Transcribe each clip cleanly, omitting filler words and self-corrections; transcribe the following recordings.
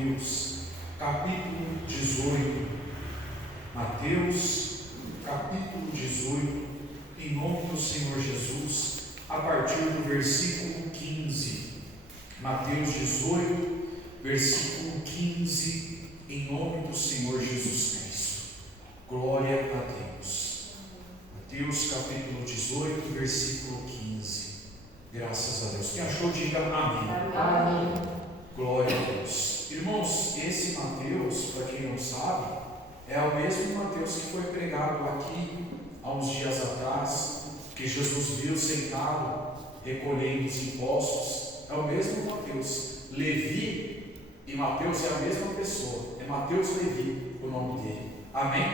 Mateus, capítulo 18. Mateus, capítulo 18, em nome do Senhor Jesus, a partir do versículo 15. Mateus 18, versículo 15, em nome do Senhor Jesus Cristo. Glória a Deus. Mateus, capítulo 18, versículo 15. Graças a Deus. Quem achou, diga amém. Amém. Glória a Deus. Irmãos, esse Mateus, para quem não sabe, é o mesmo Mateus que foi pregado aqui há uns dias atrás, que Jesus viu sentado recolhendo os impostos. É o mesmo Mateus. Levi e Mateus é a mesma pessoa. É Mateus Levi o nome dele. Amém?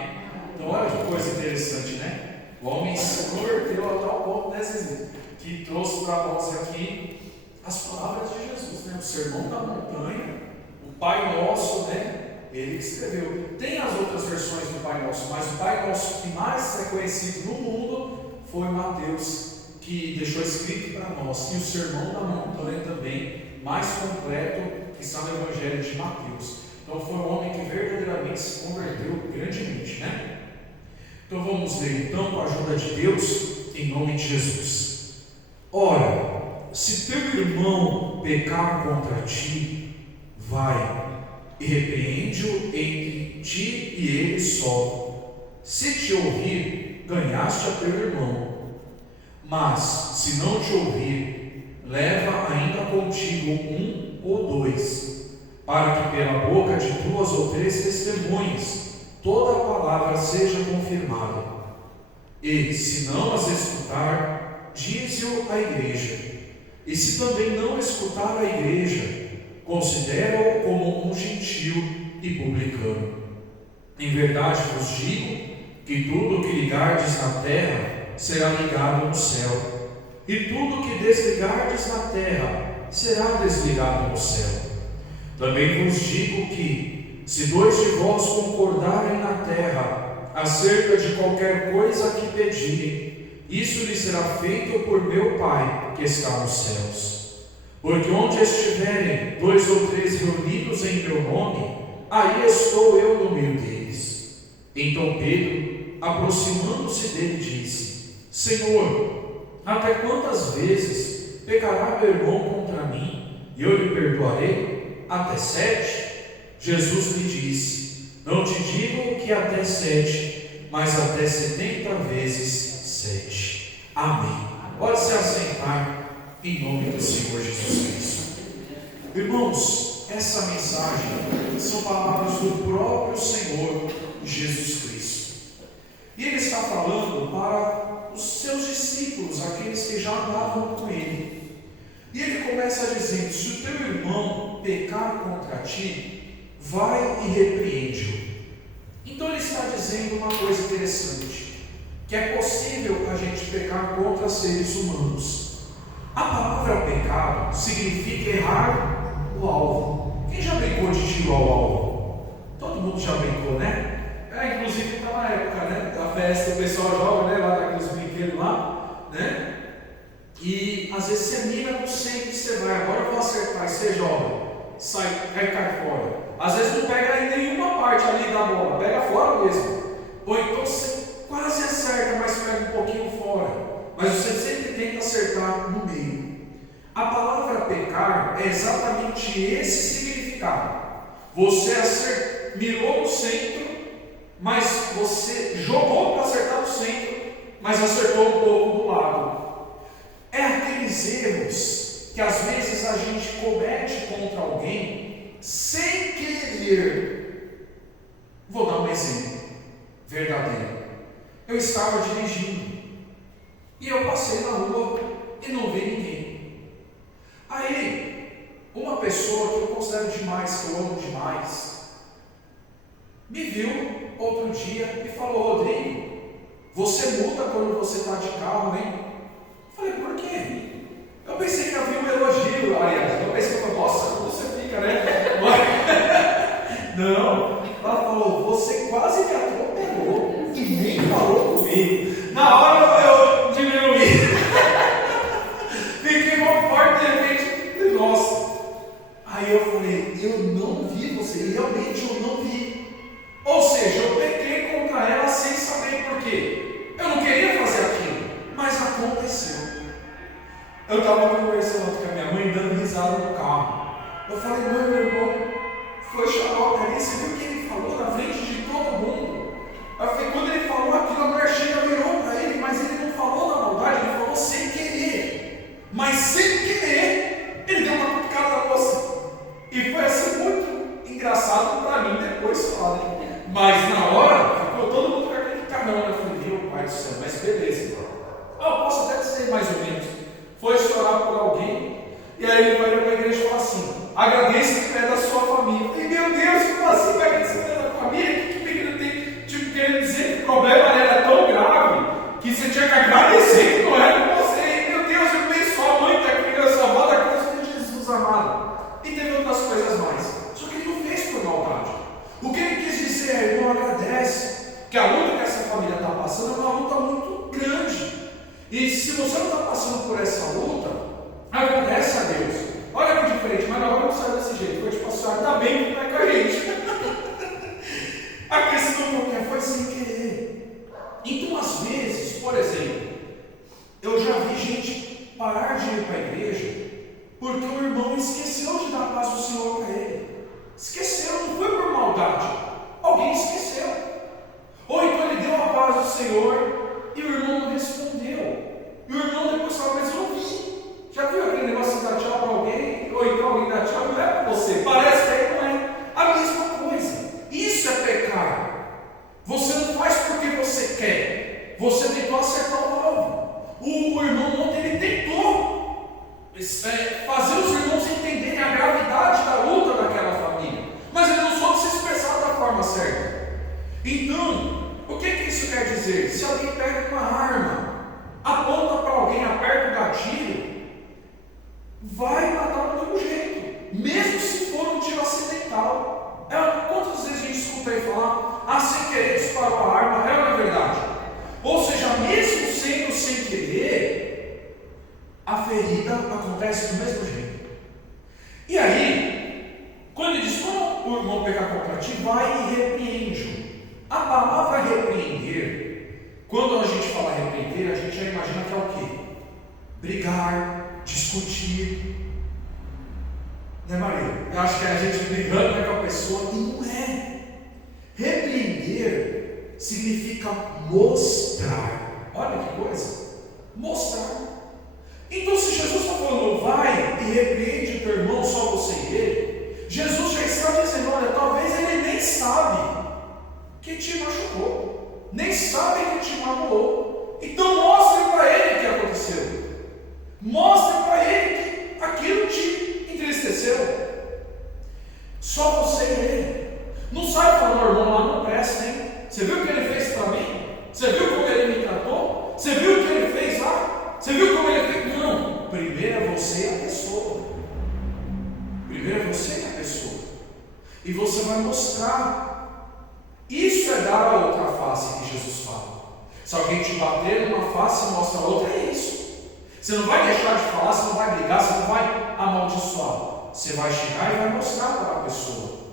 Então olha que coisa interessante, né? O homem se converteu a tal ponto, né, Zezé, que trouxe para nós aqui as palavras de Jesus, né? O Sermão da Montanha, o Pai Nosso, né? Ele escreveu. Tem as outras versões do Pai Nosso, mas o Pai Nosso que mais é conhecido no mundo foi Mateus, que deixou escrito para nós. E o Sermão da Montanha também, mais completo, que está no Evangelho de Mateus. Então foi um homem que verdadeiramente se converteu grandemente, né? Então vamos ler então com a ajuda de Deus, em nome de Jesus. Ora, se teu irmão pecar contra ti, vai e repreende-o entre ti e ele só. Se te ouvir, ganhaste a teu irmão. Mas, se não te ouvir, leva ainda contigo um ou dois, para que pela boca de 2 ou 3 testemunhas toda a palavra seja confirmada. E, se não as escutar, dize-o à igreja. E se também não escutar a igreja, considera-o como um gentio e publicano. Em verdade vos digo que tudo o que ligardes na terra será ligado no céu, e tudo o que desligardes na terra será desligado no céu. Também vos digo que, se 2 de vós concordarem na terra acerca de qualquer coisa que pedirem, isso lhe será feito por meu Pai que está nos céus. Porque onde estiverem 2 ou 3 reunidos em meu nome, aí estou eu no meio deles. Então Pedro, aproximando-se dele, disse: Senhor, até quantas vezes pecará meu irmão contra mim, e eu lhe perdoarei? Até 7? Jesus lhe disse: Não te digo que até 7, mas até 70 vezes 7. Amém. Pode se assentar em nome do Senhor Jesus Cristo. Irmãos, essa mensagem são palavras do próprio Senhor Jesus Cristo. E ele está falando para os seus discípulos, aqueles que já andavam com ele. E ele começa dizendo: se o teu irmão pecar contra ti, vai e repreende-o. Então ele está dizendo uma coisa interessante, que é possível a gente pecar contra seres humanos. A palavra pecado significa errar o alvo. Quem já brincou de tiro ao alvo? Todo mundo já brincou, né? Inclusive está na época, né, da festa, o pessoal joga, né, lá daqueles brinquedos lá, né? E às vezes você mira no centro que você vai, agora eu vou acertar, e você joga, cai fora. Às vezes não pega em nenhuma parte ali da bola, pega fora mesmo. Ou então você quase acerta, mas pega um pouquinho fora. Mas você sempre tenta acertar no meio. A palavra pecar é exatamente esse significado. Você mirou no centro, mas você jogou para acertar no centro, mas acertou um pouco do lado. É aqueles erros que às vezes a gente comete contra alguém sem querer. Vou dar um exemplo verdadeiro. Eu estava dirigindo e eu passei na rua e não vi ninguém. Aí, uma pessoa que eu considero demais, que eu amo demais, me viu outro dia e falou: Rodrigo, você muda quando você está de carro, hein? Eu falei: por quê? Eu pensei que havia um elogio, aliás. Eu pensei: nossa, como você fica, né? Não, ela falou: você quase me atropelou e nem falou comigo. Na hora eu diminuí. Fiquei uma forte de repente. Nossa. Aí eu falei: eu não vi vi você, e realmente eu não vi. Ou seja, eu pequei contra ela sem saber por quê. Eu não queria fazer aquilo, mas aconteceu. Eu estava conversando com a minha mãe, dando risada no carro. Eu falei, mãe, meu irmão foi xarope ali, você viu o que ele falou na frente de todo mundo? Eu falei, quando ele falou aquilo, a mulher chega virou para ele, mas ele não falou na maldade, ele falou sem querer. Mas sem querer, ele deu uma cutucada na moça. E foi assim muito engraçado para mim depois falar, né? Mas na hora, ficou todo mundo com aquele carrão. Eu falei, meu pai do céu, mas beleza. Eu posso até dizer mais ou menos. Foi chorar por alguém, e aí ele vai para a igreja e fala assim: agradeça que é da sua família. E meu Deus, como assim vai agradecer que é da família? O que ele tem? Tipo, querendo dizer que o problema era tão grave que você tinha que agradecer que não era com você. E, meu Deus, eu penso a mãe da criança, a avó da criança de Jesus amado. E teve outras coisas mais. Só que ele não fez por maldade. O que ele quis dizer é: irmão, agradece, que a luta que essa família está passando é uma luta muito grande. E se você não está passando por essa luta, agradece a Deus. Olha que diferente, mas na hora não saiu desse jeito. Foi tipo assim, ainda bem que não é com a gente. A questão qualquer foi sem querer. Então, às vezes, por exemplo, eu já vi gente parar de ir para a igreja porque o irmão esqueceu de dar a paz do Senhor para ele. Esqueceu, não foi por maldade. Alguém esqueceu. Ou então ele deu a paz do Senhor e o irmão não respondeu. E o irmão depois fala, mas eu não vi. Já viu aquele negócio de dar tchau para alguém? Ou então alguém dá tchau, não é para você. Parece que aí não é. A mesma coisa. Isso é pecar. Você não faz porque você quer. Você tentou acertar o alvo. O irmão ontem, ele tentou fazer os irmãos entenderem a gravidade da luta daquela família. Mas ele não soube se expressar da forma certa. Então, o que isso quer dizer? Se alguém pega uma arma, aponta para alguém, aperta o gatilho, vai matar do mesmo jeito, mesmo se for um tiro acidental. Quantas vezes a gente escuta aí falar, sem querer disparou a arma, é uma verdade. Ou seja, mesmo sendo sem querer, a ferida acontece do mesmo jeito. E aí, quando ele diz, quando o irmão pegar contra ti, vai e repreende-o. A palavra repreender, quando a gente fala repreender, a gente já imagina que é o quê? Brigar, discutir. Né, Maria? Eu acho que é a gente brigando com a pessoa, e não é. Repreender significa mostrar. Olha que coisa. Mostrar. Então, se Jesus está falando, vai e repreende o teu irmão, só você e ele, Jesus já está dizendo, olha, talvez ele nem sabe que te machucou, nem sabe que te magoou. Então mostre para ele o que aconteceu. Mostre para ele que aquilo te entristeceu. Só você e ele. Não sai falando, irmão, lá não presta, hein? Você viu o que ele fez para mim? Você viu como ele me tratou? Você viu o que ele fez lá? Você viu como ele fez? Não. Primeiro é você e a pessoa. Primeiro é você e a pessoa. E você vai mostrar. Isso é dar a outra face que Jesus fala. Se alguém te bater numa face e mostra a outra, é isso. Você não vai deixar de falar, você não vai brigar, você não vai amaldiçoar. Você vai chegar e vai mostrar para a pessoa.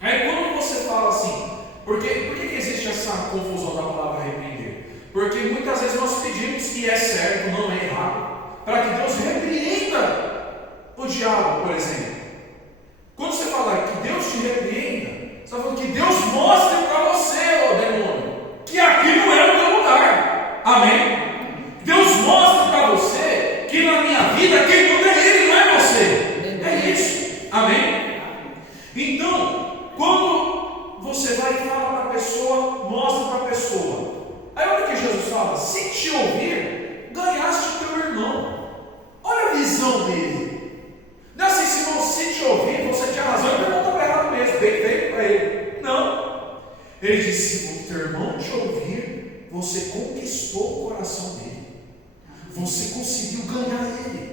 Aí quando você fala assim, por que existe essa confusão da palavra repreender? Porque muitas vezes nós pedimos que é certo, não é errado, para que Deus repreenda o diabo, por exemplo. Quando você fala que Deus te repreenda, você está falando que Deus mostre para você, ô demônio, que aqui não é o teu lugar. Amém? Deus mostre para você que na minha vida quem manda é Ele, não é você. É isso. Amém? Então, quando você vai e fala para a pessoa, mostra para a pessoa. Aí olha o que Jesus fala: se te ouvir, ganhaste teu irmão. Olha a visão dele. Não é assim, se te ouvir, você tinha razão, e o irmão estava errado mesmo, bem feito para ele. Não. Ele disse: se o teu irmão te ouvir, você conquistou o coração dele. Você conseguiu ganhar ele.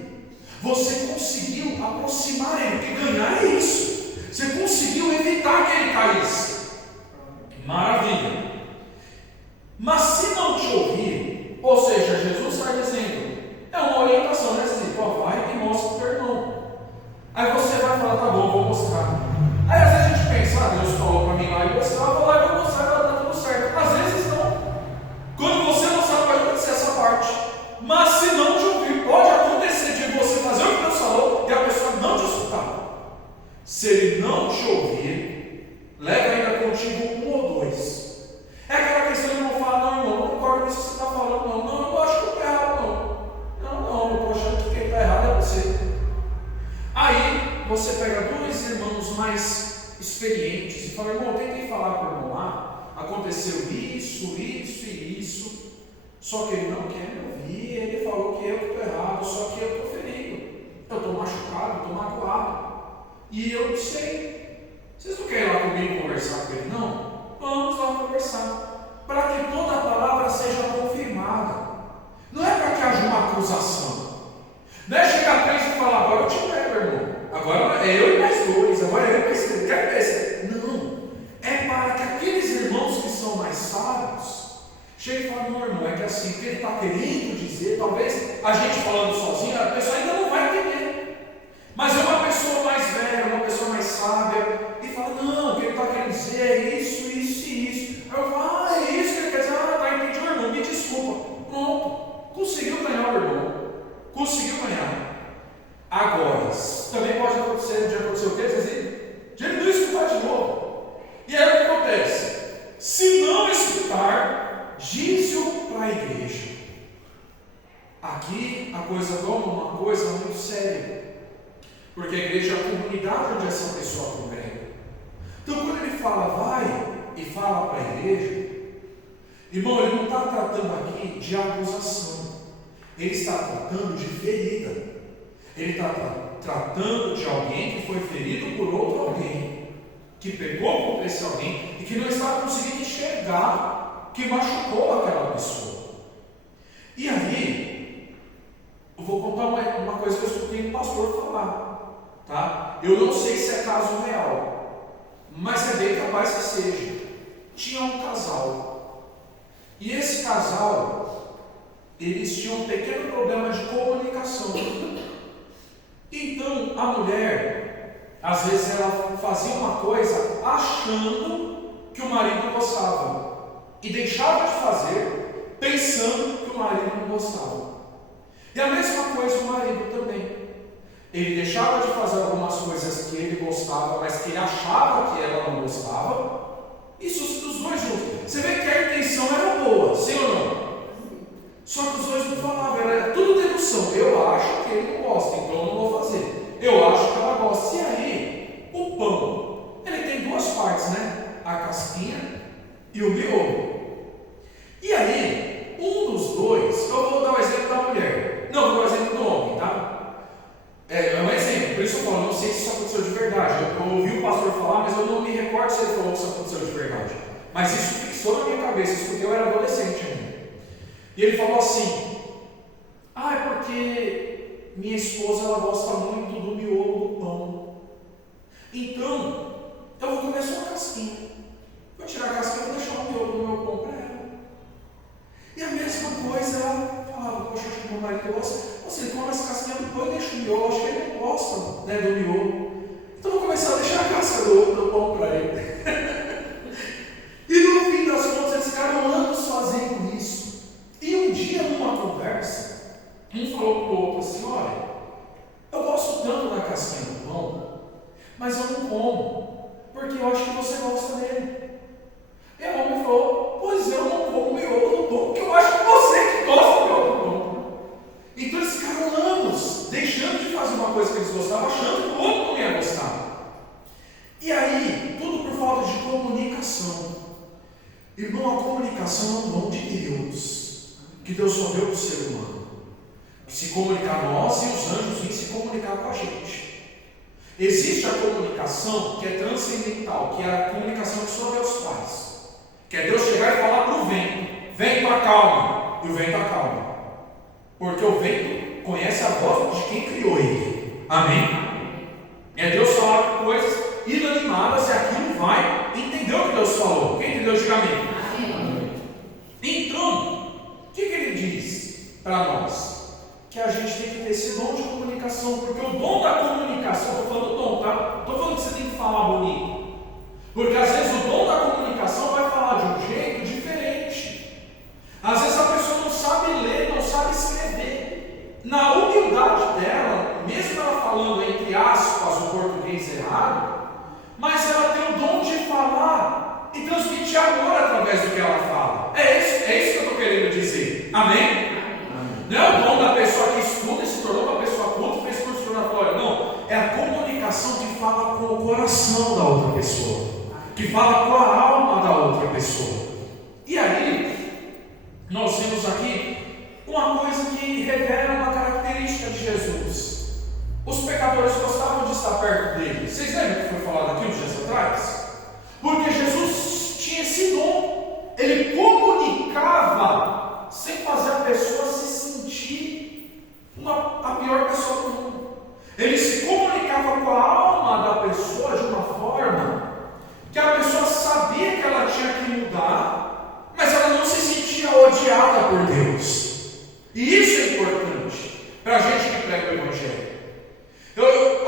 Você conseguiu aproximar ele, porque ganhar é isso. Você conseguiu evitar que ele caísse. Maravilha. Mas se não te ouvir, ou seja, Jesus está dizendo, é uma orientação, né? Você diz, vai e mostra o teu irmão. Aí você vai falar, tá bom, vou mostrar. Aí ele não te ouvir, leva ainda contigo um ou dois. É aquela questão de não falar, não, irmão, não concordo com isso que você está falando, não, eu acho que eu estou errado, não, eu estou achando que quem está errado é você. Aí você pega dois irmãos mais experientes e fala, irmão, tentei falar para o irmão lá, aconteceu isso e isso, só que ele não quer me ouvir, ele falou que eu estou errado, só que eu estou ferido, eu estou machucado, estou magoado, e eu não sei. Vocês não querem ir lá comigo conversar com ele, não? Vamos lá conversar, para que toda a palavra seja confirmada. Não é para que haja uma acusação. Não é chegar três e falar, agora eu te pego, irmão. Agora é eu e mais dois, agora é eu e mais três. Quer ver? Não. É para que aqueles irmãos que são mais sábios cheguem e falem, não, irmão, é que assim, o que ele está querendo dizer, talvez a gente falando sozinho, a pessoa ainda não vai entender. Mas é uma pessoa mais velha, uma pessoa mais sábia, e fala, não, o que ele está querendo dizer é isso e isso. Aí eu falo, é isso que ele quer dizer, tá, entendi, irmão, me desculpa. Pronto, conseguiu ganhar o irmão, conseguiu ganhar. Agora, também pode acontecer, já aconteceu o quê? De ele não escutar de novo. E aí o que acontece? Se não escutar, diz-o para a igreja. Aqui a coisa toma uma coisa muito séria. Porque a igreja é a comunidade onde essa pessoa congrega. Então quando ele fala, vai e fala para a igreja, irmão, ele não está tratando aqui de acusação. Ele está tratando de ferida. Ele está tratando de alguém que foi ferido por outro alguém, que pegou contra esse alguém e que não está conseguindo enxergar, que machucou aquela pessoa. E aí, eu vou contar uma coisa que eu escutei um pastor falar, tá? Eu não sei se é caso real, mas é bem capaz que seja. Tinha um casal, e esse casal, eles tinham um pequeno problema de comunicação. Então, a mulher, às vezes ela fazia uma coisa achando que o marido gostava e deixava de fazer pensando que o marido não gostava. E a mesma coisa o marido também. Ele deixava de fazer algumas coisas que ele gostava, mas que ele achava que ela não gostava. Isso os dois juntos. Você vê que a intenção era boa, sim ou não? Só que os dois não falavam, era tudo dedução. Eu acho que ele não gosta, então eu não vou fazer. Eu acho que ela gosta. E aí, o pão, ele tem duas partes, né? A casquinha e o miolo. E aí, um dos dois, eu vou dar o exemplo da mulher. Não, vou dar o exemplo do homem, tá? É um exemplo, por isso eu falo, não sei se isso aconteceu de verdade. Eu ouvi o pastor falar, mas eu não me recordo se ele falou que isso aconteceu de verdade. Mas isso fixou na minha cabeça, porque eu era adolescente ainda. E ele falou assim, é porque minha esposa ela gosta muito do miolo do pão. Então, eu vou comer só a casquinha. Vou tirar a casquinha e vou deixar o miolo do meu pão para ela. E a mesma coisa, ela falava, poxa, acho que meu marido gosta. Você come essa casquinha do pão e deixa o miolo. Acho que ele não gosta, né, do miolo. Então eu vou começar a deixar a casca do pão para ele. E no fim das contas, eles ficaram anos fazendo isso. E um dia, numa conversa, um falou para o outro assim, olha, eu gosto tanto da casquinha do pão, mas eu não como, porque eu acho que você gosta dele. E o homem falou, pois eu não como o miolo do pão, porque eu acho que você que gosta do miolo do pão. Então eles ficaram anos deixando de fazer uma coisa que eles gostavam, achando que o outro não ia gostar. E aí, tudo por falta de comunicação. Irmão, a comunicação é um dom de Deus, que Deus só deu para o ser humano. Se comunicar nós e os anjos vêm se comunicar com a gente. Existe a comunicação que é transcendental, que é a comunicação que só Deus faz. Que é Deus chegar e falar para o vento acalma, e o vento acalma. Porque o vento conhece a voz de quem criou ele. Amém? É Deus falar coisas inanimadas e aquilo vai entender o que Deus falou. Quem entendeu, diga amém. Então, o que ele diz para nós? Que a gente tem que ter esse dom de comunicação, porque o dom da comunicação, estou falando do dom, tá? Estou falando que você tem que falar bonito, porque às vezes o dom da comunicação vai falar de um jeito diferente. Às vezes a pessoa não sabe ler, não sabe escrever. Na humildade dela, mesmo ela falando entre aspas o português errado, coração da outra pessoa, que fala com a alma da outra pessoa. E aí, nós vemos aqui uma coisa que revela uma característica de Jesus. Os pecadores gostavam de estar perto dele. Vocês lembram que foi falado aqui uns dias atrás? Porque Jesus tinha esse dom. Ele comunicava sem fazer a pessoa se sentir a pior pessoa do mundo. Ele se comunicava com a alma da pessoa de uma forma que a pessoa sabia que ela tinha que mudar, mas ela não se sentia odiada por Deus. E isso é importante para a gente que prega o Evangelho.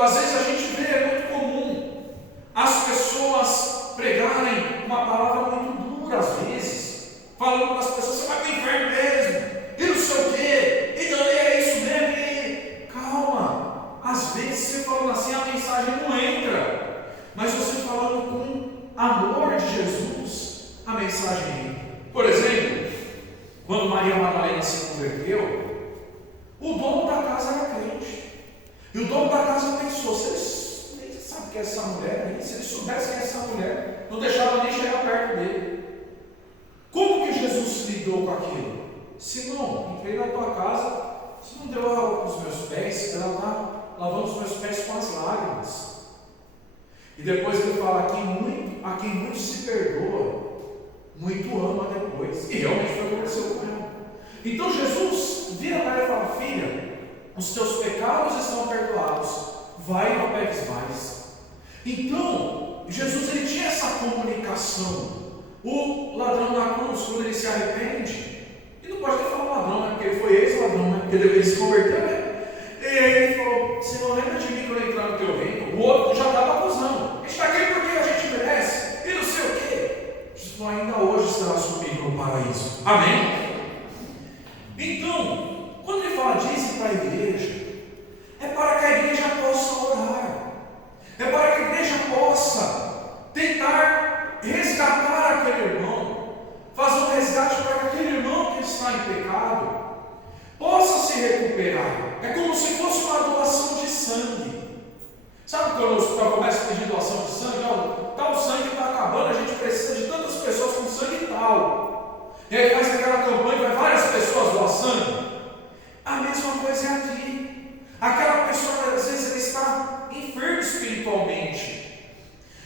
Às vezes a gente vê, é muito comum as pessoas pregarem uma palavra muito dura, às vezes, falando para as pessoas: você vai para o inferno mesmo, e não sei o quê, e não é isso mesmo, e calma. Às vezes você falando assim, a mensagem não entra, mas você falando com amor de Jesus, a mensagem entra. Por exemplo, quando Maria Madalena se converteu, o dono da casa era crente. E o dono da casa pensou: vocês nem sabem quem é essa mulher aí? Se ele soubesse quem é essa mulher, não deixava nem chegar perto dele. Como que Jesus lidou com aquilo? Simão, entrei na tua casa, você não deu água para os meus pés, ela está lavando os meus pés com as lágrimas. E depois ele fala: a quem muito se perdoa, muito ama depois. E realmente foi o que aconteceu com ela. Então Jesus vira para ela e fala: filha, os teus pecados estão perdoados, vai e não peques mais. Então, Jesus ele tinha essa comunicação. O ladrão na cruz, quando ele se arrepende, e não pode nem falar ladrão, né? Porque ele foi ex-ladrão, né? Porque ele se converteu, né? E ele falou: Senhor, lembra de mim quando eu entrar no teu reino? O outro já estava acusando: a gente está aqui porque a gente merece, e não sei o quê. Jesus falou: ainda hoje estarás comigo no paraíso. Amém? Então, quando ele fala disso para a igreja, é para que a igreja possa orar, é para que a igreja possa tentar resgatar aquele irmão, fazer um resgate para que aquele irmão que está em pecado possa se recuperar. É como se fosse uma doação de sangue. Sabe quando o hospital começa a pedir doação de sangue? Tal sangue está acabando, a gente precisa de tantas pessoas com sangue tal. E aí faz aquela campanha, vai várias pessoas doar sangue. A mesma coisa é aqui. Aquela pessoa, às vezes, ela está enferma espiritualmente.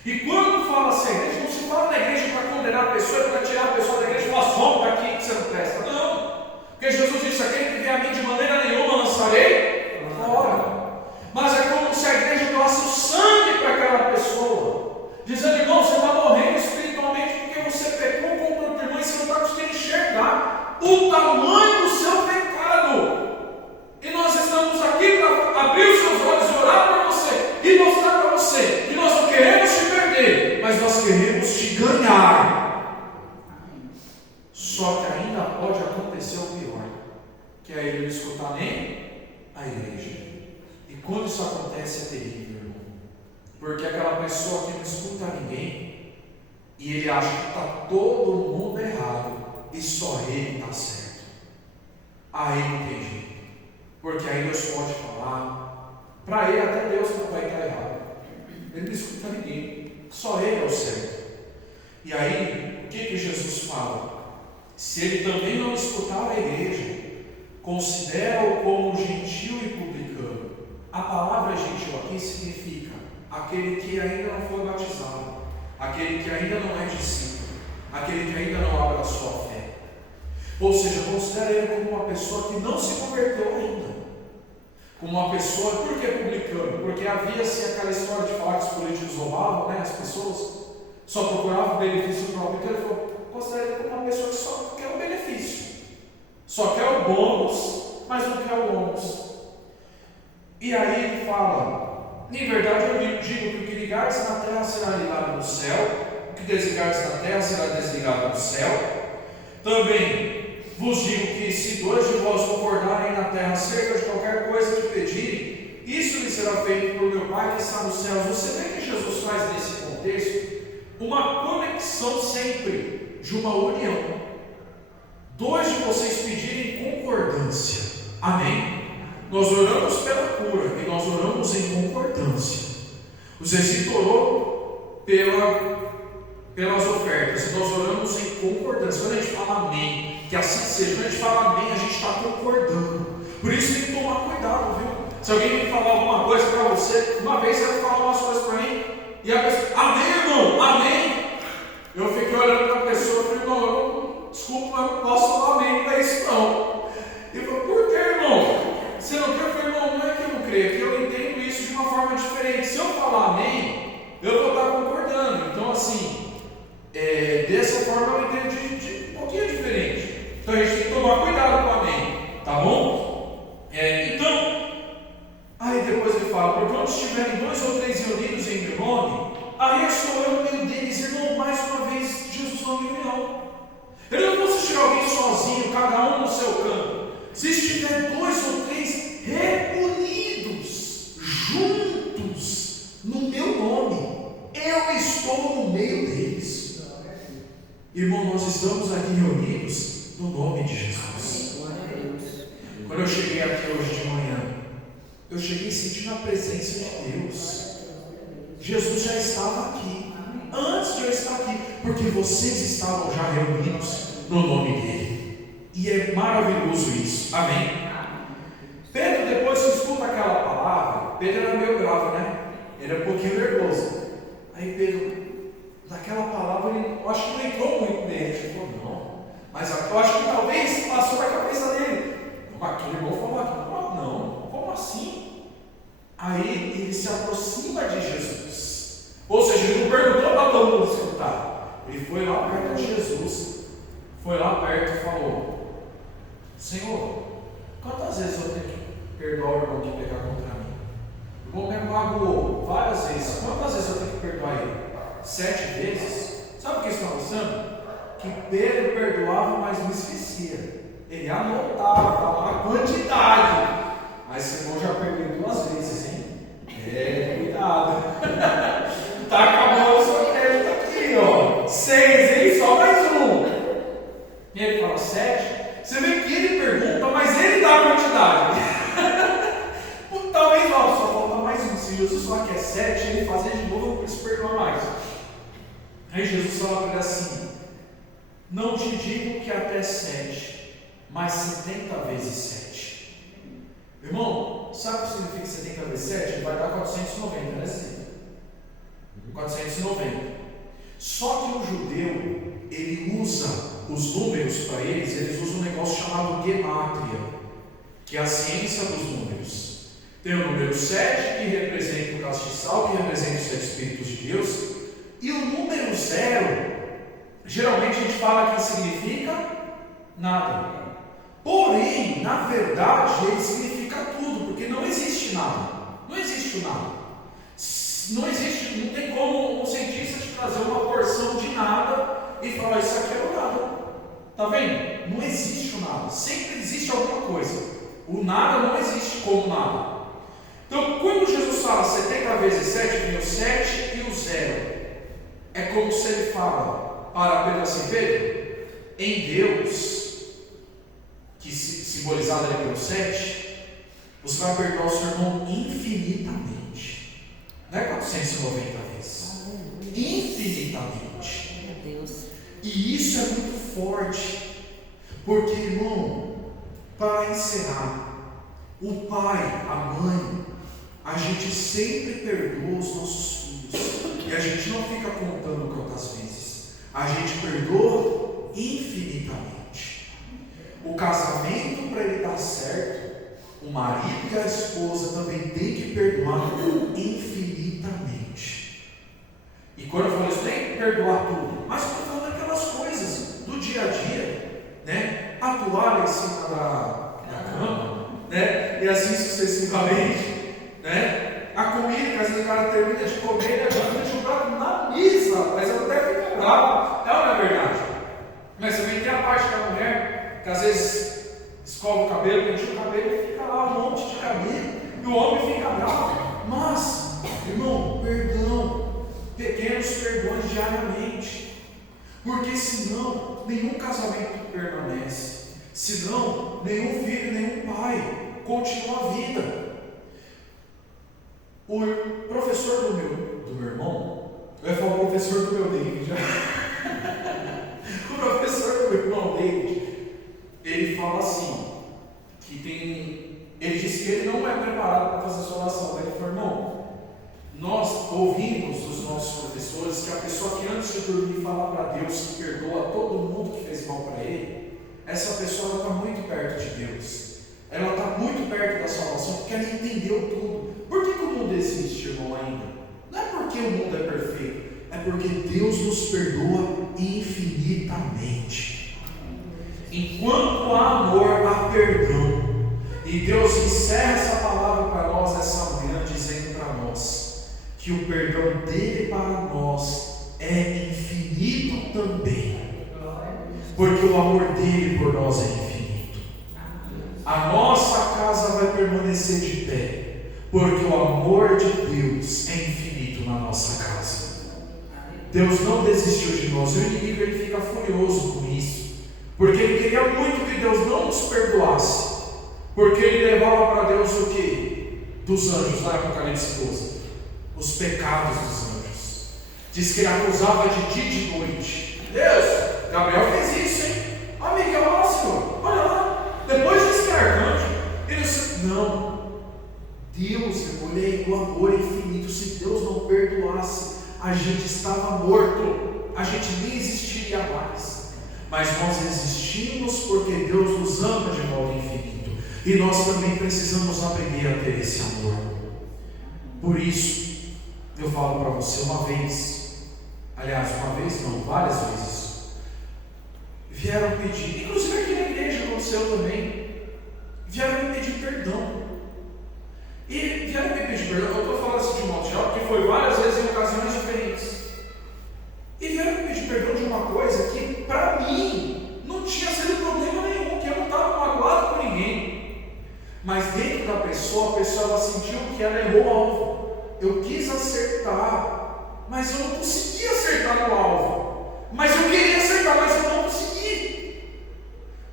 E quando fala assim, a igreja, não se fala na igreja para condenar a pessoa, para tirar a pessoa da igreja e falar: some daqui que você não presta. Não. Porque Jesus disse: aquele que vem a mim de maneira nenhuma lançarei fora. Mas é como se a igreja doasse o sangue para aquela pessoa, dizendo: irmão, você está morrendo espiritualmente porque você pecou contra o teu irmão e você não está conseguindo enxergar o tamanho do seu pecado. E nós estamos aqui para abrir os seus olhos e orar para você e mostrar para você que nós não queremos te perder, mas nós queremos te ganhar. Só que ainda pode acontecer o pior, que é ele não escutar nem a igreja. E quando isso acontece é terrível, irmão, porque aquela pessoa que não escuta ninguém e ele acha que está todo mundo errado e só ele está certo. Aí não tem jeito. Porque aí Deus pode falar, para ele até Deus não vai estar errado. Ele não escuta ninguém, só ele é o certo. E aí, o que Jesus fala? Se ele também não escutar a igreja, considera-o como gentil e publicano. A palavra gentil aqui significa aquele que ainda não foi batizado, aquele que ainda não é discípulo, aquele que ainda não abre a sua fé. Ou seja, considera ele como uma pessoa que não se converteu ainda. Como uma pessoa, por que publicano? Porque havia-se aquela história de falar que os políticos roubavam, né? As pessoas só procuravam o benefício próprio. Então ele falou: considera ele como uma pessoa que só quer o benefício, só quer o bônus, mas não quer o ônus. E aí ele fala: em verdade eu digo que o que ligares na terra será ligado no céu, o que desligares na terra será desligado no céu. Também vos digo que se dois de vós concordarem na terra acerca de qualquer coisa que pedirem, isso lhe será feito por meu Pai que está nos céus. Você vê que Jesus faz nesse contexto uma conexão sempre de uma união. Dois de vocês pedirem concordância. Amém? Nós oramos pela cura e nós oramos em concordância. O Zezito orou pelas ofertas. Nós oramos em concordância. Quando a gente fala amém, que assim seja. Quando a gente fala amém, a gente está concordando. Por isso tem que tomar cuidado, viu? Se alguém vem falar alguma coisa para você, uma vez ela falou umas coisas para mim, e a pessoa, amém, irmão, amém. Eu fiquei olhando para a pessoa e falei, irmão, desculpa, mas eu não posso falar amém para isso não. Ele falou, por que, irmão? Você não quer? Eu falei, irmão, não é que eu não creio, é que eu entendo isso de uma forma diferente. Se eu falar amém, eu vou estar concordando. Então, assim, dessa forma eu entendo de um pouquinho diferente. Então a gente tem que tomar cuidado com o amém, tá bom? Então, aí depois ele fala, porque onde estiverem 2 ou 3 reunidos em meu nome, aí estou eu no meio deles. Irmão, mais uma vez, Jesus não me não. Ele não pode assistir alguém sozinho, cada um no seu canto. Se estiver 2 ou 3 reunidos, juntos, no meu nome, eu estou no meio deles. Irmão, nós estamos aqui reunidos no nome de Jesus. Quando eu cheguei aqui hoje de manhã, eu cheguei sentindo a presença de Deus. Jesus já estava aqui, antes de eu estar aqui, porque vocês estavam já reunidos no nome dele. E é maravilhoso isso, amém? Pedro, depois que escuta aquela palavra, Pedro era meio bravo, né? Ele era um pouquinho nervoso. Aí Pedro, naquela palavra, eu acho que não entrou muito nele. Ele falou, não, mas eu acho que talvez passou na cabeça dele. Aquele irmão falou aqui, não, como assim? Aí ele se aproxima de Jesus. Ou seja, ele não perguntou para todo mundo escutar. Ele foi lá perto de Jesus. Foi lá perto e falou, Senhor, quantas vezes eu tenho que perdoar o irmão que pecar contra mim? O irmão me magoou várias vezes. Quantas vezes eu tenho que perdoar ele? 7 vezes? Sabe o que está mostrando? Que Pedro perdoava, mas não esquecia. Ele anotava a quantidade. Mas esse irmão já perdeu 2 vezes, hein? Cuidado. Tá acabando o seu crédito aqui, ó. 6, hein? Só mais um. E ele fala 7. Você vê que ele pergunta, mas ele dá a quantidade. Talvez, ó, só falta mais um. Se Jesus só quer 7, ele fazer de novo, por isso perdoa mais. Aí Jesus fala para ele assim: não te digo que até 7. Mas 70 vezes 7. Irmão, sabe o que significa 70 vezes 7? Vai dar 490, né? 490. Só que o judeu, ele usa os números para eles usam um negócio chamado gemátria, que é a ciência dos números. Tem o número 7, que representa o castiçal, que representa os 7 Espíritos de Deus, e o número 0, geralmente a gente fala que significa nada. Porém, na verdade, ele significa tudo, porque não existe nada. Não existe o nada. Não tem como um cientista te trazer uma porção de nada e falar isso aqui é o nada. Tá vendo? Não existe o nada. Sempre existe alguma coisa. O nada não existe como nada. Então, quando Jesus fala 70 vezes 7, vem o 7 e o 0. É como se ele fala para Pedro assim: Pedro, em Deus, que simbolizado ali pelo 7, você vai perdoar o seu irmão infinitamente. Não é 490 vezes. Infinitamente. Meu Deus. E isso é muito forte. Porque, irmão, para encerrar, o pai, a mãe, a gente sempre perdoa os nossos filhos. E a gente não fica contando quantas vezes. A gente perdoa infinitamente. O casamento, para ele dar certo, o marido e a esposa também têm que perdoar infinitamente. E quando eu falo isso, tem que perdoar tudo, mas eu estou falando daquelas coisas do dia a dia, né? A toalha em cima da cama, né? E assim sucessivamente, né? A comida, que às vezes o cara termina de comer, ele deixa o prato na mesa, mas ela até fica brava. Não é verdade? Mas também tem a parte da mulher, que às vezes escova o cabelo, penteia o cabelo e fica lá um monte de cabelo, e o homem fica bravo. Mas, irmão, perdão, pequenos perdões diariamente, porque senão nenhum casamento permanece, senão nenhum filho, nenhum pai continua a vida. O professor do meu do meu irmão, eu ia falar o professor do meu David já. O professor do meu irmão David, ele fala assim, ele disse que ele não é preparado para fazer sua oração. Ele falou, irmão, nós ouvimos dos nossos professores que a pessoa que antes de dormir fala para Deus que perdoa todo mundo que fez mal para ele, essa pessoa está muito perto de Deus. Ela está muito perto da salvação porque ela entendeu tudo. Por que o mundo existe, irmão, ainda? Não é porque o mundo é perfeito, é porque Deus nos perdoa infinitamente. Enquanto há amor, há perdão. E Deus encerra essa palavra para nós essa manhã, dizendo para nós que o perdão dele para nós é infinito também, porque o amor dele por nós é infinito. A nossa casa vai permanecer de pé, porque o amor de Deus é infinito na nossa casa. Deus não desistiu de nós. O inimigo ele fica furioso com isso, porque ele queria muito que Deus não nos perdoasse, porque ele levava para Deus o que? Dos anjos, lá em Apocalipse 12, os pecados dos anjos. Diz que ele acusava de dia e de noite. Deus, Gabriel fez isso, hein? Ah, Miguel, olha, Senhor, olha lá. Depois desse arcanjo, ele disse, não, Deus, olhei o amor infinito. Se Deus não perdoasse, a gente estava morto, a gente nem existiria mais. Mas nós existimos porque Deus nos ama de modo infinito. E nós também precisamos aprender a ter esse amor. Por isso, eu falo para você uma vez, várias vezes, vieram pedir, inclusive aqui na igreja aconteceu também, vieram me pedir perdão. E vieram me pedir perdão, eu estou falando assim de modo geral, porque foi várias vezes em ocasiões diferentes. E vieram me pedir perdão de uma coisa que, para mim, não tinha sido problema nenhum, que eu não estava magoado com ninguém. Mas dentro da pessoa, a pessoa ela sentiu que ela errou o alvo. Eu quis acertar, mas eu não consegui acertar no alvo. Mas eu queria acertar, mas eu não consegui.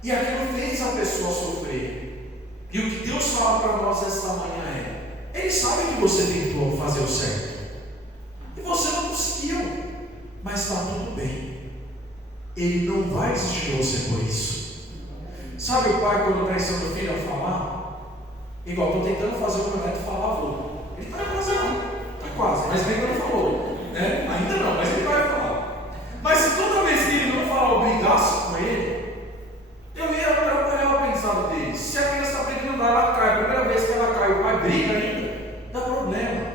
E aquilo fez a pessoa sofrer. E o que Deus fala para nós esta manhã é: Ele sabe que você tentou fazer o certo e você não conseguiu, mas está tudo bem. Ele não vai desistir de você por isso. Sabe o pai quando está ensinando o filho a falar? Igual, estou tentando fazer o meu neto falar avô. Ele está quase não, está quase, mas ainda não falou, né? Ainda não, mas ele vai falar. Mas se toda vez que ele não falar, obrigasse com ele, eu ia atrapalhar o pensado dele. Se a criança está aprendendo a andar, ela cai. A primeira vez que ela cai, o pai briga ainda, dá problema.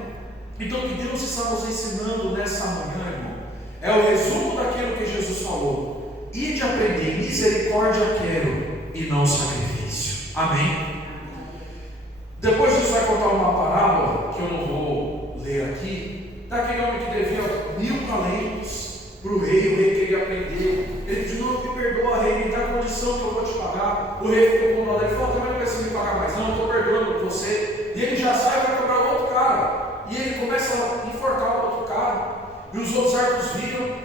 Então o que Deus está nos ensinando nessa manhã, irmão, é o resumo daquilo que Jesus falou: ide aprender, misericórdia quero e não sacrifício. Amém? Depois Jesus vai contar uma parábola, que eu não vou ler aqui, daquele homem que devia 1000 talentos para o rei queria aprender. Ele disse: não, me perdoa, rei, me dá a condição que eu vou te pagar. O rei ficou com dó dele, falou: também não precisa me pagar mais, não, estou perdoando você. E ele já sai e vai cobrar o outro cara. E ele começa a enforcar o outro cara. E os outros servos viram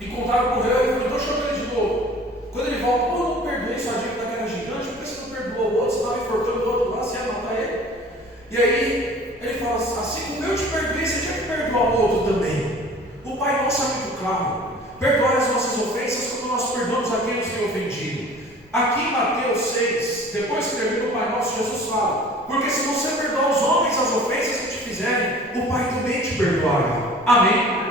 e contaram para o rei: eu falei, estou chamando ele de novo. Quando ele volta: pô, não perdoei sua dívida daquela gigante, por que você não perdoou o outro? Você estava enforcando o outro lá, você ia matar ele. E aí ele fala assim: como eu te perdoei, você tinha que perdoar o outro também. O Pai Nosso é muito claro: perdoai as nossas ofensas como nós perdoamos a quem nos tem ofendido. Aqui em Mateus 6, depois que termina o Pai Nosso, Jesus fala: porque se você perdoar os homens as ofensas que te fizerem, o Pai também te perdoará. Amém?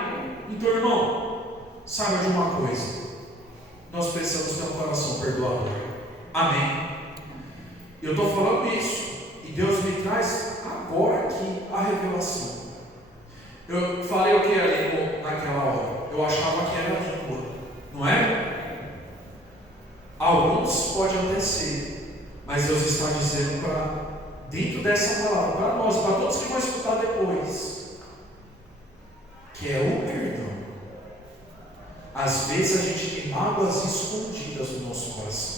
Então, irmão, saiba de uma coisa: nós precisamos ter um coração perdoador. Amém? Eu estou falando isso e Deus me traz agora aqui a revelação. Eu falei o que ali naquela hora? Eu achava que era língua, não é? Alguns pode até ser, mas Deus está dizendo para dentro dessa palavra, para nós, para todos que vão escutar depois, que é o perdão. Às vezes a gente tem mágoas escondidas no nosso coração.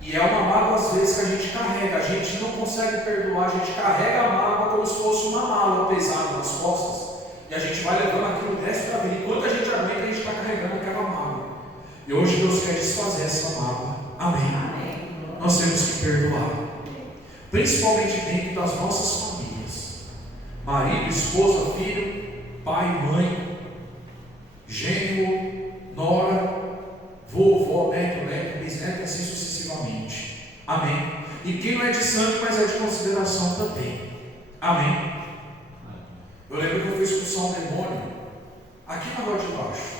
E é uma mágoa às vezes que a gente carrega, a gente não consegue perdoar, a gente carrega a mágoa como se fosse uma mala pesada nas costas. E a gente vai levando aquilo dentro da vida. Enquanto a gente aguenta, a gente está carregando aquela mágoa. E hoje Deus quer desfazer essa mágoa. Amém? Amém. Nós temos que perdoar, principalmente dentro das nossas famílias. marido, esposa, filho, pai, mãe, genro, nora, vovó, neto, bisneto, e assim sucessivamente. Amém? E quem não é de sangue, mas é de consideração também. Amém? Eu lembro que eu fui expulsar um demônio aqui na rua de baixo,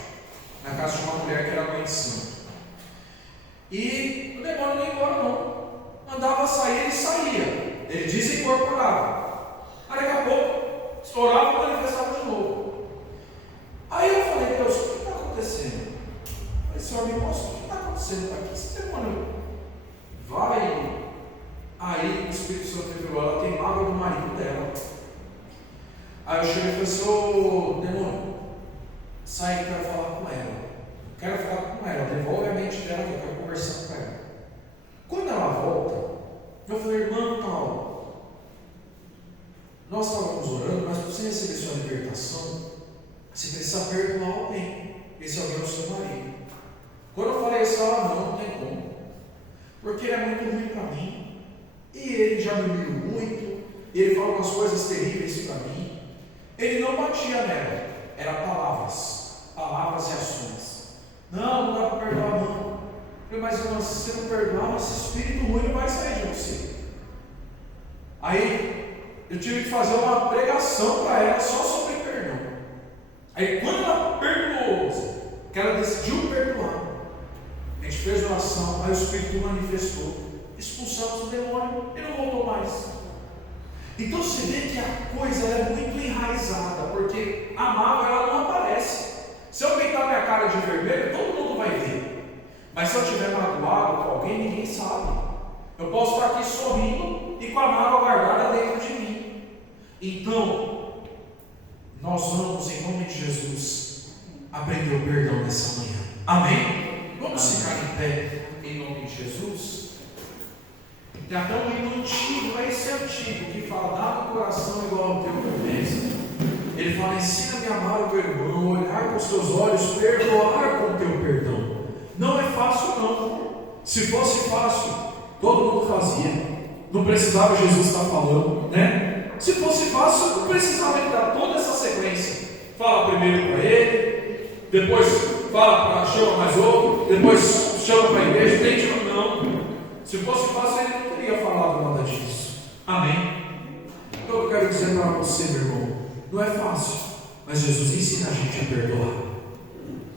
na casa de uma mulher que era mãe de santo. E o demônio não ia embora não. Mandava sair, ele saía. Ele desincorporava. Aí daqui a pouco, estourava e manifestava de novo. Aí eu falei, Deus, o que está acontecendo? Aí o Senhor me mostrou, o que está acontecendo aqui? Esse demônio vai. Aí o Espírito Santo revelou, ela tem mágoa do marido dela. Aí eu cheguei e falei assim, ô demônio, sai que eu quero falar com ela. Quero falar com ela, devolve a mente dela que eu quero conversar com ela. Quando ela volta, eu falei, irmã, tal, nós estávamos orando, mas para você receber sua libertação, você precisa perdoar alguém. Esse alguém é o seu marido. Quando eu falei isso, ela não tem como. Porque ele é muito ruim para mim. E ele já me humilhou muito. Ele falou umas coisas terríveis para mim. Ele não batia nela. Era palavras. Palavras e ações. Não dá para perdoar não. Eu falei, mas irmã, se você não perdoar, esse espírito ruim não vai sair de você. Aí eu tive que fazer uma pregação para ela só sobre perdão. Aí quando ela perdoou, que ela decidiu perdoar, a gente fez oração, aí o Espírito manifestou, expulsamos o demônio e não voltou mais. Então você vê que a coisa é muito enraizada, porque a mágoa ela não aparece. Se eu pintar minha cara de vermelho, todo mundo vai ver. Mas se eu estiver magoado com alguém, ninguém sabe. Eu posso estar aqui sorrindo e com a mágoa guardada dentro de mim. Então, nós vamos, em nome de Jesus, aprender o perdão nessa manhã. Amém? Vamos ficar em pé, em nome de Jesus. Tem até um hino antigo, não é esse antigo, que fala, dá no coração igual ao teu mestre. Ele fala, ensina-me a amar o teu irmão, olhar com os teus olhos, perdoar com o teu perdão. Não é fácil não. Se fosse fácil, todo mundo fazia. Não precisava Jesus estar falando, né? Se fosse fácil, não precisava ele dar toda essa sequência. Fala primeiro para ele, depois chama mais outro, depois chama para a igreja, tente não. Se fosse fácil, ele não teria falado nada disso. Amém? Então eu quero dizer para você, meu irmão, não é fácil, mas Jesus ensina a gente a perdoar.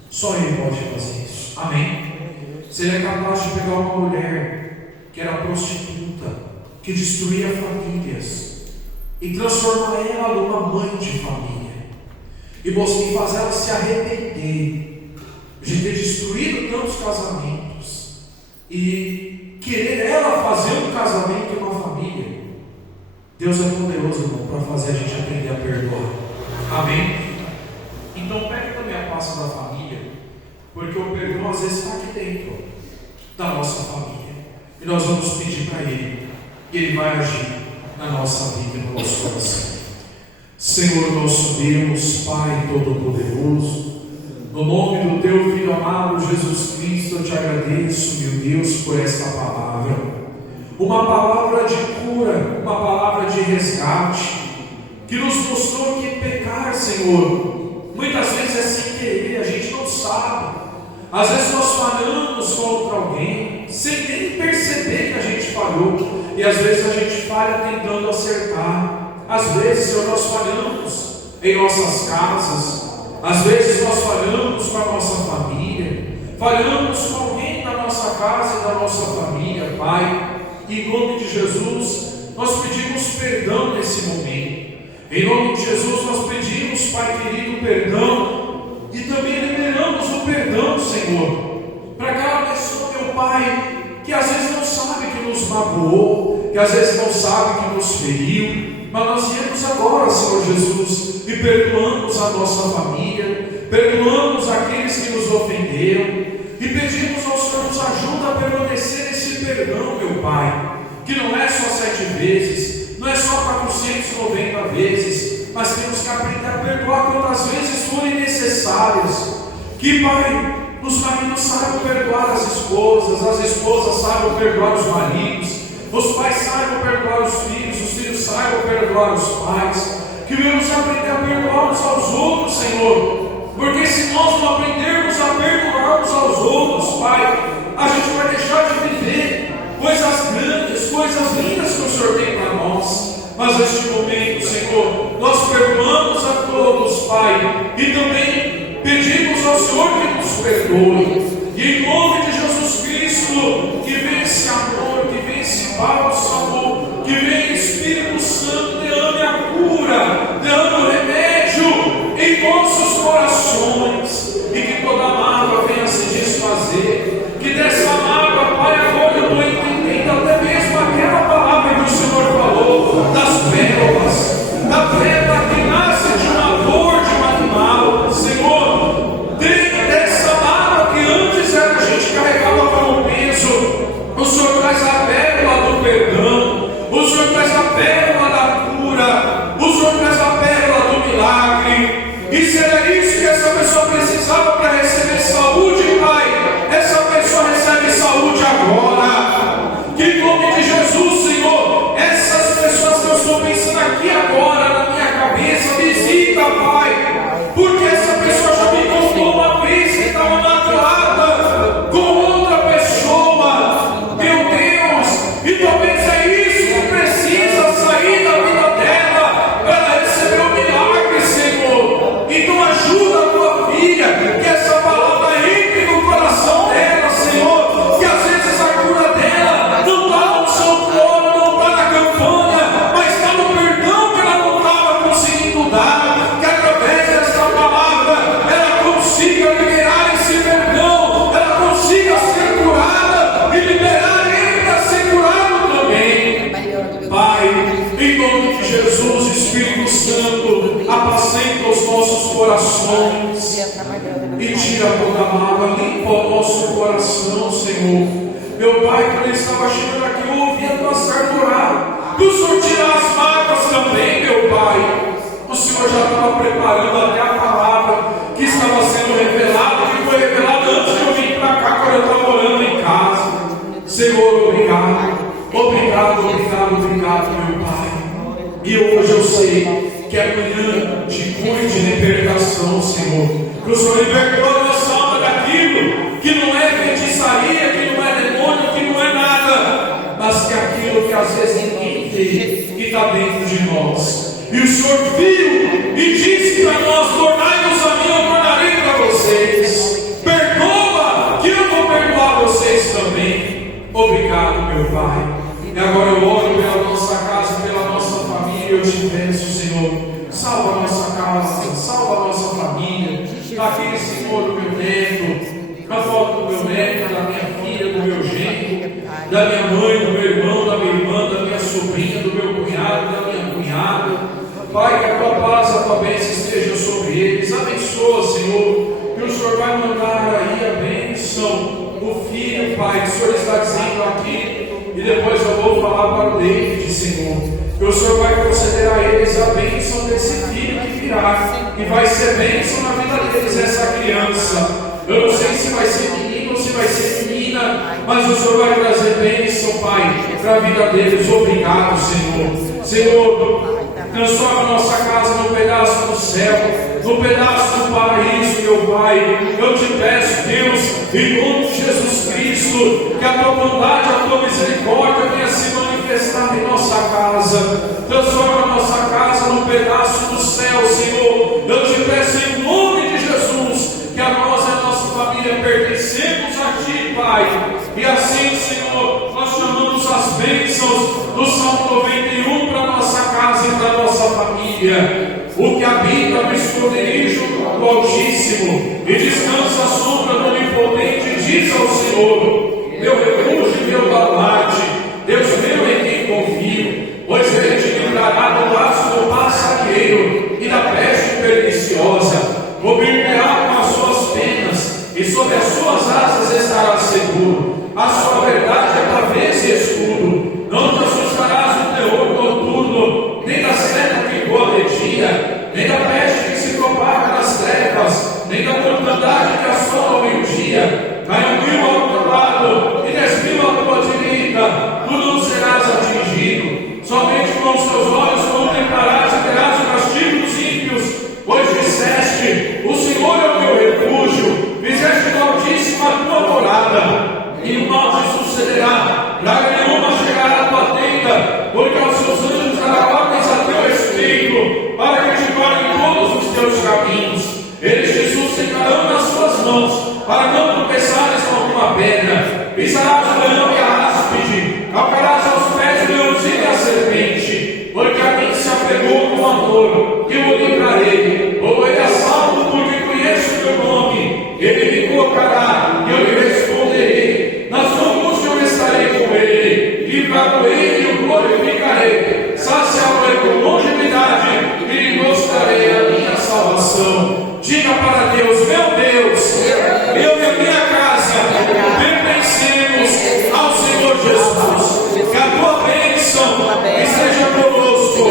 Só Ele pode fazer isso. Amém? Se Ele é capaz de pegar uma mulher que era prostituta, que destruía famílias, e transformar ela numa mãe de família, e fazer ela se arrepender de ter destruído tantos casamentos, e querer ela fazer um casamento e uma família, Deus é poderoso, irmão, para fazer a gente aprender a perdoar. Amém? Então pegue também a paz da família, porque o perdão às vezes está aqui dentro da nossa família, e nós vamos pedir para Ele, e Ele vai agir na nossa vida e no nosso coração. Senhor nosso Deus, Pai Todo-Poderoso, no nome do Teu Filho amado Jesus Cristo, eu te agradeço, meu Deus, por esta palavra, uma palavra de cura, uma palavra de resgate, que nos mostrou que pecar, Senhor, muitas vezes é sem querer, a gente não sabe. Às vezes nós falhamos contra alguém, sem nem perceber que a gente falhou, e às vezes a gente falha tentando acertar. Às vezes, Senhor, nós falhamos em nossas casas, às vezes nós falhamos com a nossa família, falhamos com alguém da nossa casa e da nossa família, Pai. Em nome de Jesus, nós pedimos perdão nesse momento. Em nome de Jesus, nós pedimos, Pai querido, perdão, e também liberamos o perdão, Senhor, para aquela pessoa, meu Pai, que às vezes não sabe que nos magoou, que às vezes não sabe que nos feriu, mas nós viemos agora, Senhor Jesus, e perdoamos a nossa família, perdoamos aqueles que nos ofenderam, e pedimos ao Senhor, nos ajuda a permanecer nesse perdão, meu Pai, que não é só 7 vezes, não é só 490 vezes, mas temos que aprender a perdoar quantas vezes forem necessárias. Que, Pai, os maridos saibam perdoar as esposas saibam perdoar os maridos, os pais saibam perdoar os filhos saibam perdoar os pais. que venhamos aprender a perdoar uns aos outros, Senhor, porque se nós não aprendermos a perdoar uns aos outros, Pai, a gente vai deixar de viver coisas grandes, coisas lindas que o Senhor tem para nós. Mas neste momento, Senhor, nós perdoamos a todos, Pai, e também pedimos ao Senhor que nos perdoe. E em nome de Jesus Cristo, que venha esse amor, que venha esse bálsamo, que venha Espírito Santo, derrame a cura, derrame o remédio em nossos corações, e que toda mágoa venha se desfazer, que dessa mágoa, Pai, agora eu estou entendendo até mesmo aquela palavra que o Senhor falou, das pérolas, da pedra que nasce de uma dor de um animal, Senhor, dessa mágoa que antes era a gente carregava para um peso, o Senhor traz a pérola do perdão, o Senhor traz a pérola da cura, o Senhor traz a pérola do milagre. E se era isso que essa pessoa precisava para receber saúde, Pai, essa pessoa recebe saúde agora. Que em nome de Jesus, Senhor, essas pessoas que eu estou pensando aqui agora na minha cabeça, visita, Pai, porque essa pessoa já me contou uma vez que estava magoada com outra pessoa, meu Deus, e talvez é isso que precisa sair da vida dela para ela receber o milagre, Senhor. Então ajuda a tua filha, que essa palavra entre no coração dela, Senhor, que às vezes a cura dela não está no santuário, não está na campanha, mas está no perdão que ela não estava conseguindo dar, que através dessa palavra ela consiga liberar esse perdão, ela consiga ser curada e liberar ele para ser curado também. Pai, em nome de Jesus, Espírito Santo, apacenta os nossos corações e tira toda a mágoa, limpa o nosso coração, Senhor. Meu Pai, quando eu estava chegando aqui, eu ouvi a tua serva orar, que o Senhor tirar as mágoas também, meu Pai. O Senhor já estava preparando até a palavra que estava sendo revelada, que foi revelada antes de eu vir para cá, quando eu estava orando em casa. Senhor, obrigado. Obrigado, obrigado, obrigado, meu Pai. E hoje eu sei que amanhã te cuide de libertação, Senhor. Que o Senhor libertou a nossa alma daquilo que não é feitiçaria, que não é demônio, que não é nada, mas que aquilo que às vezes ninguém vê, que está dentro de nós. E o Senhor viu e disse para nós: tornai-vos a mim, eu tornarei para vocês. Perdoa, que eu vou perdoar vocês também. Obrigado, meu Pai. E agora eu oro pela nossa casa, pela nossa família. Eu te peço, Senhor, salva a nossa casa, salva a nossa família. Aquele, Senhor, do meu neto, na foto do meu neto, da minha filha, do meu genro, da minha mãe, do meu irmão, da minha irmã, da minha sobrinha, do meu cunhado, da minha cunhada. Pai, que a tua paz, a tua bênção esteja sobre eles. Abençoa, Senhor, que o Senhor vai mandar aí a bênção. O filho, Pai, que o Senhor está dizendo aqui, e depois eu vou falar para o David, Senhor, que o Senhor vai conceder a eles a bênção desse filho que virá, e vai ser bênção na vida deles, essa criança. Eu não sei se vai ser menino ou se vai ser menina, mas o Senhor vai trazer bênção, Pai, para a vida deles. Obrigado, Senhor. Senhor, transforma a nossa casa num pedaço do céu, num pedaço do paraíso, meu Pai. Eu te peço, Deus, em nome de Jesus Cristo, que a tua bondade, a tua misericórdia venha se manifestar em nossa casa. Transforma a nossa casa num pedaço do céu, Senhor. Eu te peço em nome de Jesus, que a nós e a nossa família pertencemos a Ti, Pai. E assim, Senhor, nós chamamos as bênçãos do Salmo 91 para a nossa casa e para a nossa família. O que habita no esconderijo do Altíssimo e descansa à sombra do Onipotente, diz ao Senhor: meu refúgio e meu baluarte, Deus meu em quem confio, pois Ele te livrará do laço do passarinheiro e da peste perniciosa. Cobrir-te-á com as suas penas, e sob as suas asas estarás seguro. A sua verdade é pavês e escudo. Não te assustarás do terror noturno, nem da seta que voa de dia, nem da peste que se propaga nas trevas, nem da mortandade que assola ao meio-dia. Cai 1000 ao teu lado e 10.000 à tua direita, mãos, para quando tropeçares com alguma pedra, pisarás o leão e a áspide, calcarás aos pés do leãozinho e a serpente, porque a mim se apegou com amor, e o livrarei, ou ele é salvo, porque conheço o teu nome, ele me colocará, e eu lhe responderei, na sua angústia eu estarei com ele, livrá-lo-ei e o glorificarei, saciá-lo-ei com longevidade, e lhe mostrarei a minha salvação. Diga para Deus, meu Deus, eu e a minha casa pertencemos ao Senhor Jesus. Que a tua bênção esteja conosco,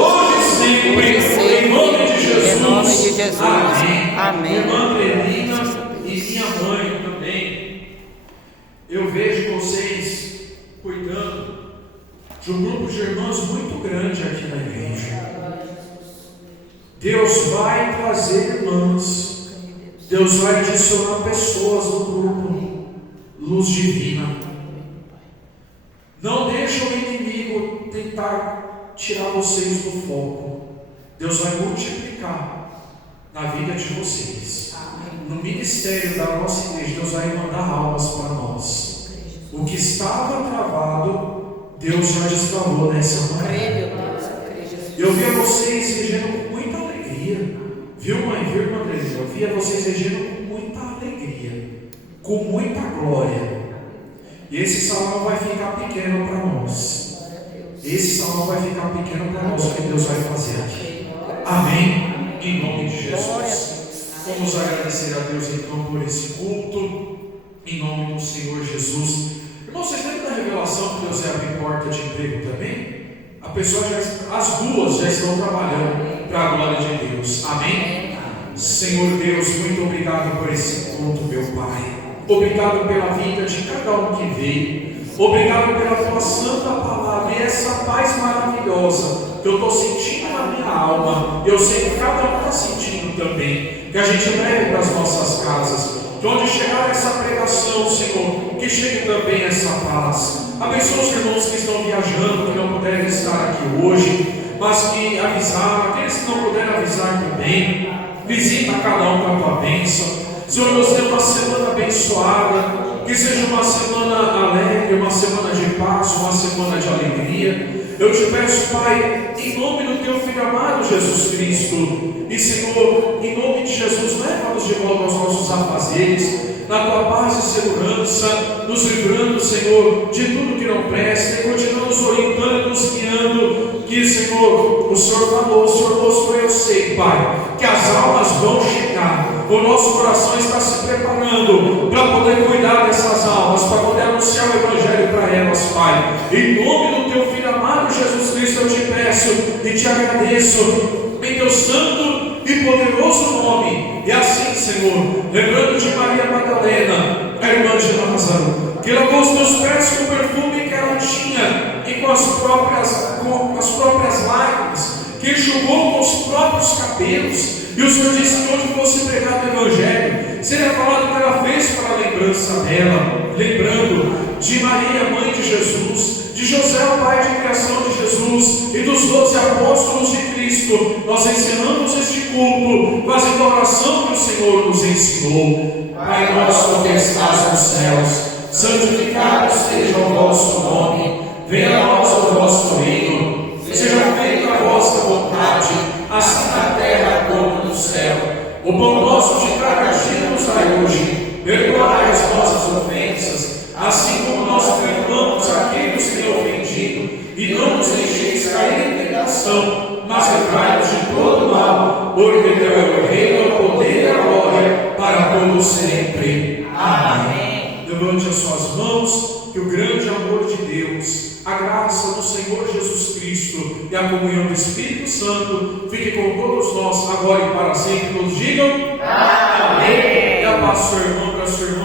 hoje e sempre, em nome de Jesus. Amém. Irmã Melina e minha mãe também. Eu vejo vocês cuidando de um grupo de irmãos muito grande aqui na igreja. Deus vai trazer irmãs, Deus vai adicionar pessoas no grupo, luz divina. Não deixe o inimigo tentar tirar vocês do foco. Deus vai multiplicar na vida de vocês. No ministério da nossa igreja, Deus vai mandar almas para nós. O que estava travado, Deus já destravou nessa manhã. Eu via vocês regendo com muita alegria. Viu, mãe? Viu, irmã Andresa? Eu via vocês regendo com muita alegria, com muita glória. E esse salão vai ficar pequeno para nós. Esse salão vai ficar pequeno para nós, o que Deus vai fazer aqui. Amém? Em nome de Jesus. Vamos agradecer a Deus então por esse culto, em nome do Senhor Jesus. Irmão, vocês lembram da revelação que Deus abre porta de emprego também? A pessoa as duas já estão trabalhando para a glória de Deus. Amém? Senhor Deus, muito obrigado por esse culto, meu Pai. Obrigado pela vida de cada um que veio. Obrigado pela tua santa palavra e essa paz maravilhosa que eu estou sentindo na minha alma. Eu sei que cada um está sentindo também. Que a gente leve para as nossas casas. De onde chegar essa pregação, Senhor, que chegue também essa paz. Abençoa os irmãos que estão viajando, que não puderam estar aqui hoje, mas que avisaram, aqueles que não puderam avisar também. Visita cada um com a tua bênção. Senhor, nos dê uma semana abençoada, que seja uma semana alegre, uma semana de paz, uma semana de alegria. Eu te peço, Pai, em nome do teu Filho amado Jesus Cristo, e Senhor, em nome de Jesus, leva-nos de volta aos nossos afazeres, na tua paz e segurança, nos livrando, Senhor, de tudo que não presta, e continuamos orientando, nos guiando, que, Senhor, o Senhor falou, o Senhor mostrou, eu sei, Pai, que as almas vão chegar, o nosso coração está se preparando para poder cuidar dessas almas, para poder anunciar o Evangelho para elas, Pai, em nome do teu Filho amado Jesus Cristo, eu te peço e te agradeço, em teu santo e poderoso nome. E assim, Senhor, lembrando de Maria Madalena, a irmã de Lázaro, que lavou os teus pés com o perfume que ela tinha e com as próprias lágrimas, que enxugou com os próprios cabelos. E o Senhor disse que onde fosse pregado o Evangelho, seria falado que ela fez para a lembrança dela, lembrando de Maria, mãe de Jesus, de José, o pai de criação de Jesus, e dos 12 apóstolos de Cristo. Nós encerramos este culto fazendo a oração que o Senhor nos ensinou. Pai nosso que estás nos céus, santificado seja o vosso nome, venha a nós o vosso reino, seja feita a vossa vontade, assim na terra como no céu. O pão nosso de cada dia nos dai hoje, perdoai as nossas ofensas, assim como nós perdoamos aqueles que têm ofendido, e não nos deixeis cair em tentação, mas livrai-nos de todo mal, porque teu é o reino, o poder e a glória, para todos sempre. Amém. Levante as suas mãos, que o grande amor de Deus, a graça do Senhor Jesus Cristo e a comunhão do Espírito Santo fique com todos nós, agora e para sempre. Todos digam amém. E a paz do seu irmão para a sua irmã.